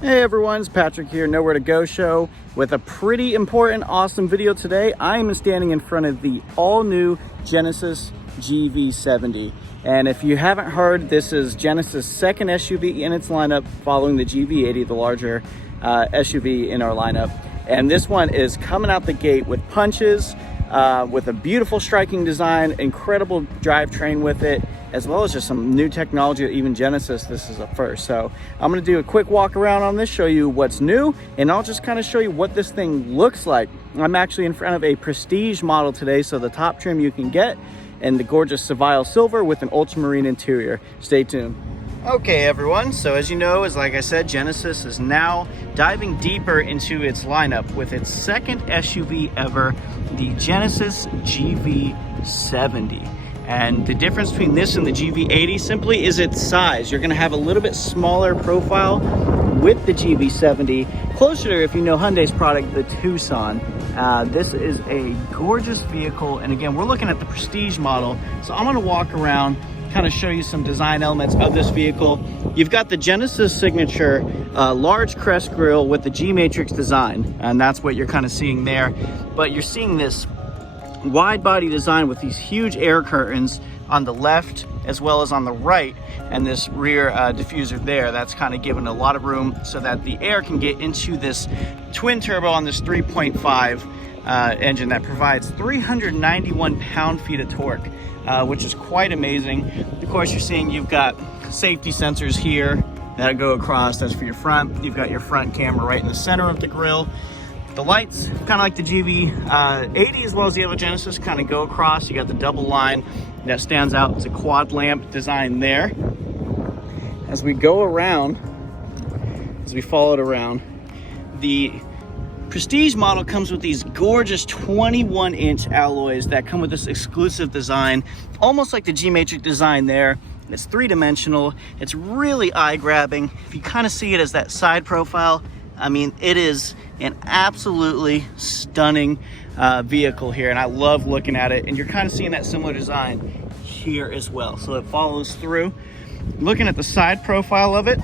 Hey everyone, it's Patrick here, Nowhere to Go show with a pretty important, awesome video today. I am standing in front of the all-new Genesis GV70. And if you haven't heard, this is Genesis' second SUV in its lineup following the GV80, the larger SUV in our lineup. And this one is coming out the gate with punches, with a beautiful striking design, incredible drivetrain with it, as well as just some new technology that even Genesis, this is a first. So I'm gonna do a quick walk around on this, show you what's new, and I'll just kind of show you what this thing looks like. I'm actually in front of a Prestige model today, so the top trim you can get, and the gorgeous Seville silver with an ultramarine interior. Stay tuned. Okay everyone, so as you know, like I said, Genesis is now diving deeper into its lineup with its second SUV ever, the Genesis GV70. And the difference between this and the GV80 simply is its size. You're gonna have a little bit smaller profile with the GV70, closer to, if you know Hyundai's product, the Tucson. This is a gorgeous vehicle, and again, we're looking at the Prestige model, so I'm gonna walk around, kind of show you some design elements of this vehicle. You've got the Genesis signature large crest grille with the G-Matrix design, and that's what you're kind of seeing there. But you're seeing this wide body design with these huge air curtains on the left as well as on the right, and this rear diffuser there, that's kind of given a lot of room so that the air can get into this twin turbo on this 3.5 engine that provides 391 pound-feet of torque, which is quite amazing. Of course, you're seeing you've got safety sensors here that go across. That's for your front. You've got your front camera right in the center of the grille. The lights, kind of like the GV80 as well as the other Genesis, kind of go across. You got the double line that stands out. It's a quad lamp design there. As we go around, as we follow it around, the Prestige model comes with these gorgeous 21-inch alloys that come with this exclusive design, almost like the G-Matrix design there. It's three-dimensional. It's really eye-grabbing. If you kind of see it as that side profile, I mean, it is an absolutely stunning vehicle here, and I love looking at it. And you're kind of seeing that similar design here as well. So it follows through. Looking at the side profile of it,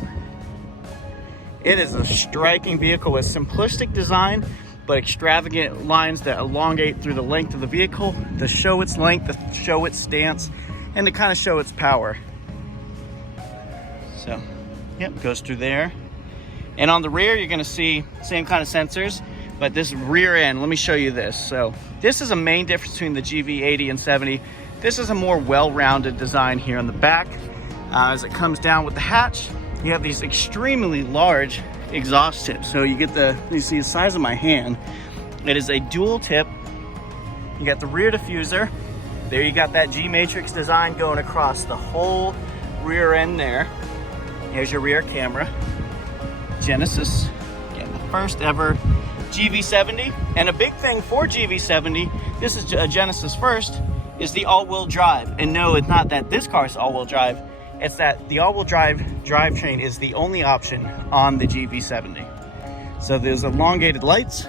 it is a striking vehicle with simplistic design, but extravagant lines that elongate through the length of the vehicle to show its length, to show its stance, and to kind of show its power. So, yep, goes through there. And on the rear, you're gonna see same kind of sensors, but this rear end, let me show you this. So this is a main difference between the GV80 and 70. This is a more well-rounded design here on the back. As it comes down with the hatch, you have these extremely large exhaust tips. So you get you see the size of my hand. It is a dual tip. You got the rear diffuser. There you got that G-Matrix design going across the whole rear end there. Here's your rear camera. Genesis, again, the first ever GV70. And a big thing for GV70, this is a Genesis first, is the all-wheel drive. And no, it's not that this car is all-wheel drive, it's that the all-wheel drive drivetrain is the only option on the GV70. So there's elongated lights.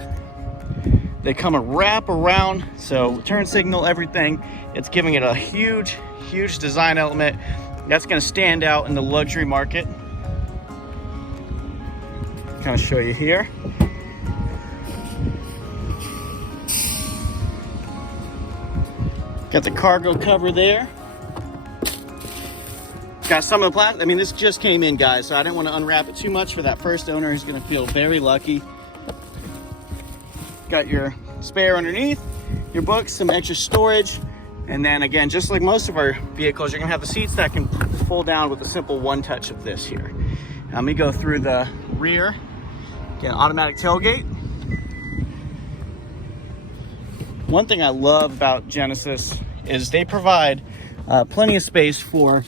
They come a wrap around, so turn signal, everything. It's giving it a huge, huge design element that's gonna stand out in the luxury market. Kind of show you here. Got the cargo cover there. Got some of the plastic. I mean, this just came in, guys, so I didn't want to unwrap it too much for that first owner who's going to feel very lucky. Got your spare underneath, your books, some extra storage, and then again, just like most of our vehicles, you're going to have the seats that can fold down with a simple one touch of this here. Now, let me go through the rear. Again, automatic tailgate. One thing I love about Genesis is they provide plenty of space for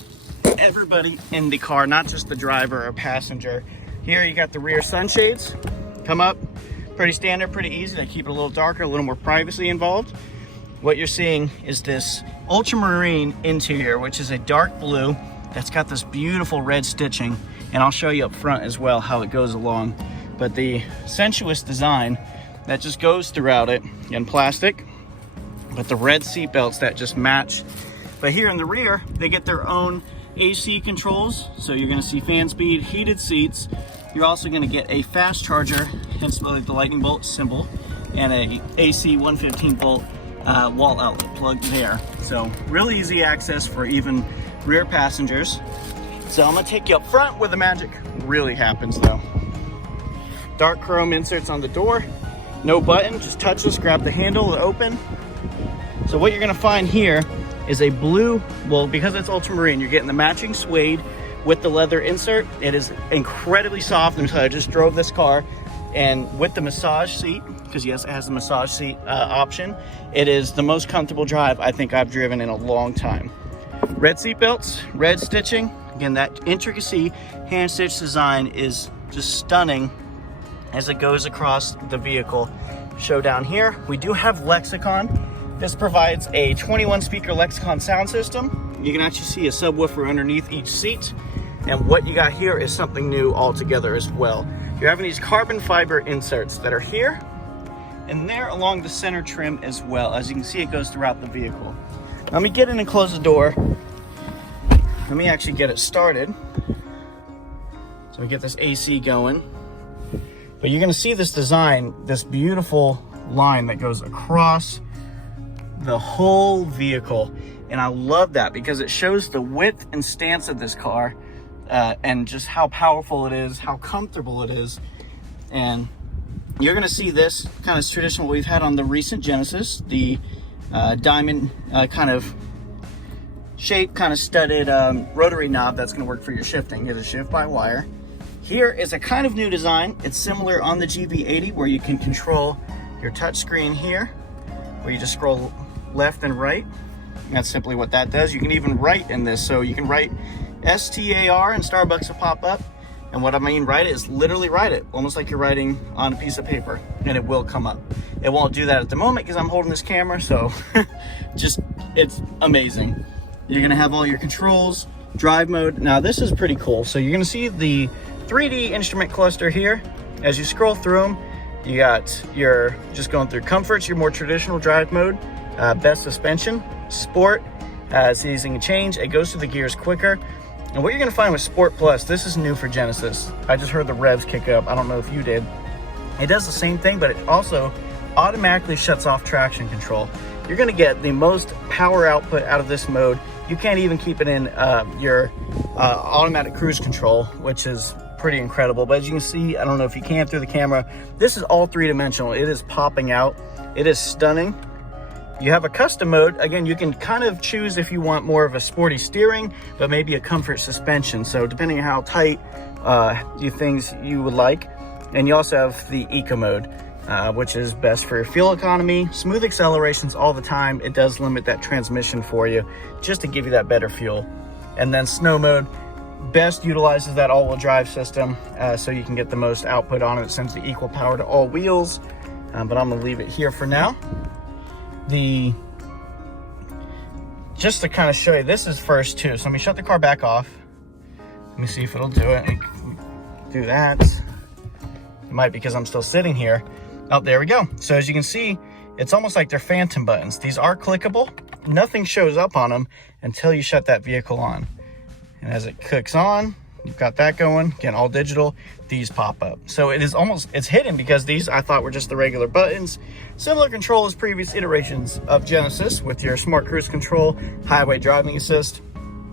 everybody in the car, not just the driver or passenger. Here you got the rear sunshades. Come up, pretty standard, pretty easy. They keep it a little darker, a little more privacy involved. What you're seeing is this ultramarine interior, which is a dark blue that's got this beautiful red stitching, and I'll show you up front as well how it goes along. But the sensuous design that just goes throughout it in plastic, but the red seat belts that just match. But here in the rear, they get their own AC controls. So you're gonna see fan speed, heated seats, You're also going to get a fast charger, hence the lightning bolt symbol, and a AC 115 volt wall outlet plug there. So really easy access for even rear passengers. So I'm going to take you up front where the magic really happens though. Dark chrome inserts on the door. No button, just touch this, grab the handle to open. So what you're going to find here is a blue, well, because it's ultramarine, you're getting the matching suede with the leather insert. It is incredibly soft. And so I just drove this car, and with the massage seat, because yes, it has the massage seat option, it is the most comfortable drive I think I've driven in a long time. Red seat belts, red stitching. Again, that intricacy hand stitch design is just stunning as it goes across the vehicle. Show down here, we do have Lexicon. This provides a 21 speaker Lexicon sound system. You can actually see a subwoofer underneath each seat. And what you got here is something new altogether as well. You're having these carbon fiber inserts that are here and there along the center trim as well. As you can see, it goes throughout the vehicle. Let me get in and close the door. Let me actually get it started. So we get this AC going. But you're gonna see this design, this beautiful line that goes across the whole vehicle. And I love that because it shows the width and stance of this car. And just how powerful it is, how comfortable it is. And you're going to see this kind of traditional we've had on the recent Genesis, the diamond kind of shape, kind of studded rotary knob that's going to work for your shifting. It's a shift by wire. Here is a kind of new design. It's similar on the GV80 where you can control your touch screen here, where you just scroll left and right. And that's simply what that does. You can even write in this, so you can write STAR and Starbucks will pop up. And what I mean write it is literally write it, almost like you're writing on a piece of paper, and it will come up. It won't do that at the moment because I'm holding this camera, so just, it's amazing. You're gonna have all your controls, drive mode. Now this is pretty cool. So you're gonna see the 3D instrument cluster here. As you scroll through them, you got your, just going through comforts, your more traditional drive mode, best suspension, sport, it's easy to change. It goes through the gears quicker. And what you're gonna find with Sport Plus, this is new for Genesis. I just heard the revs kick up. I don't know if you did. It does the same thing, but it also automatically shuts off traction control. You're gonna get the most power output out of this mode. You can't even keep it in your automatic cruise control, which is pretty incredible. But as you can see, I don't know if you can through the camera, this is all three-dimensional. It is popping out. It is stunning. You have a custom mode. Again, you can kind of choose if you want more of a sporty steering, but maybe a comfort suspension. So depending on how tight things you would like. And you also have the eco mode, which is best for fuel economy, smooth accelerations all the time. It does limit that transmission for you just to give you that better fuel. And then snow mode best utilizes that all-wheel drive system, so you can get the most output on it. It sends the equal power to all wheels, but I'm gonna leave it here for now. Just to kind of show you, this is first too. So let me shut the car back off. Let me see if it'll do it. Do that. It might, because I'm still sitting here. Oh, there we go. So as you can see, it's almost like they're phantom buttons. These are clickable. Nothing shows up on them until you shut that vehicle on. And as it clicks on, you've got that going. Again, all digital. These pop up. So it is almost, it's hidden because these I thought were just the regular buttons. Similar control as previous iterations of Genesis with your smart cruise control, highway driving assist.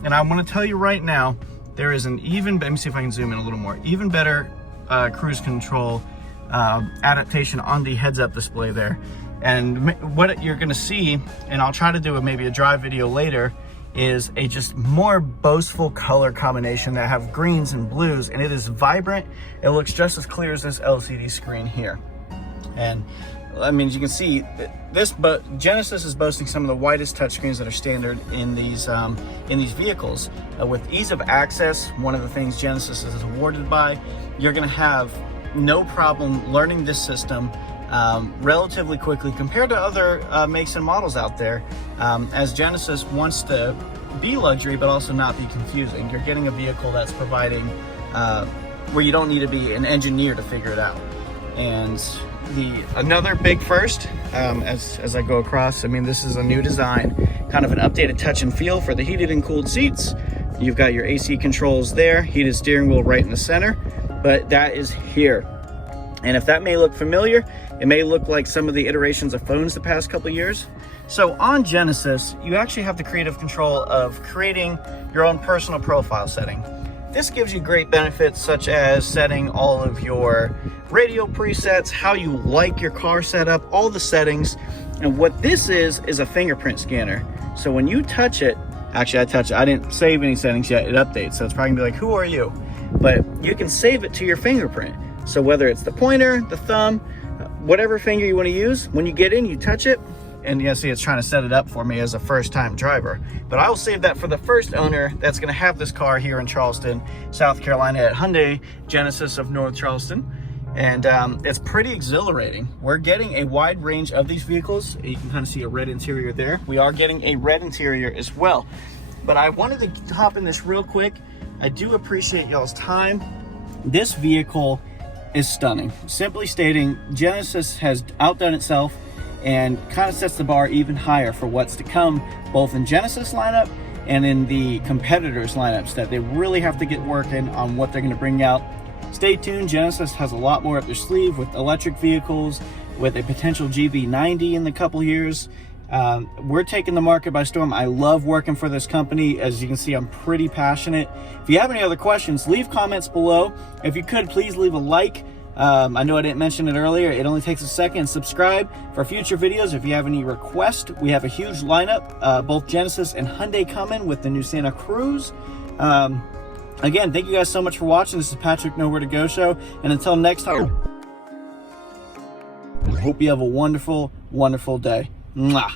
And I want to tell you right now, there is an even, let me see if I can zoom in a little more, even better cruise control adaptation on the heads-up display there. And what you're going to see, and I'll try to do maybe a drive video later, is a just more boastful color combination that have greens and blues, and it is vibrant. It looks just as clear as this LCD screen here. And I mean, as you can see, Genesis is boasting some of the widest touchscreens that are standard in these vehicles. With ease of access, one of the things Genesis is awarded by, you're going to have no problem learning this system relatively quickly compared to other makes and models out there, as Genesis wants to be luxury but also not be confusing. You're getting a vehicle that's providing where you don't need to be an engineer to figure it out. And another big first, as I go across, I mean, this is a new design, kind of an updated touch and feel for the heated and cooled seats. You've got your AC controls there, heated steering wheel right in the center. but that is here. And if that may look familiar, it may look like some of the iterations of phones the past couple of years. So on Genesis, you actually have the creative control of creating your own personal profile setting. This gives you great benefits such as setting all of your radio presets, how you like your car setup, all the settings. And what this is a fingerprint scanner. So when you touch it, actually I touched it, I didn't save any settings yet, it updates. So it's probably gonna be like, who are you? But you can save it to your fingerprint. So whether it's the pointer, the thumb, whatever finger you wanna use, when you get in, you touch it, and you see it's trying to set it up for me as a first-time driver. But I will save that for the first owner that's gonna have this car here in Charleston, South Carolina at Hyundai Genesis of North Charleston. And it's pretty exhilarating. We're getting a wide range of these vehicles. You can kind of see a red interior there. We are getting a red interior as well. But I wanted to hop in this real quick. I do appreciate y'all's time. This vehicle is stunning. Simply stating, Genesis has outdone itself and kind of sets the bar even higher for what's to come, both in Genesis lineup and in the competitors lineups, that they really have to get working on what they're gonna bring out. Stay tuned, Genesis has a lot more up their sleeve with electric vehicles, with a potential GV90 in the couple years. We're taking the market by storm. I love working for this company. As you can see, I'm pretty passionate. If you have any other questions, leave comments below. If you could, please leave a like. I know I didn't mention it earlier. It only takes a second. Subscribe for future videos. If you have any requests, we have a huge lineup, both Genesis and Hyundai coming with the new Santa Cruz. Again, thank you guys so much for watching. This is Patrick Nowhere to Go Show. And until next time, I hope you have a wonderful, wonderful day. Mwah.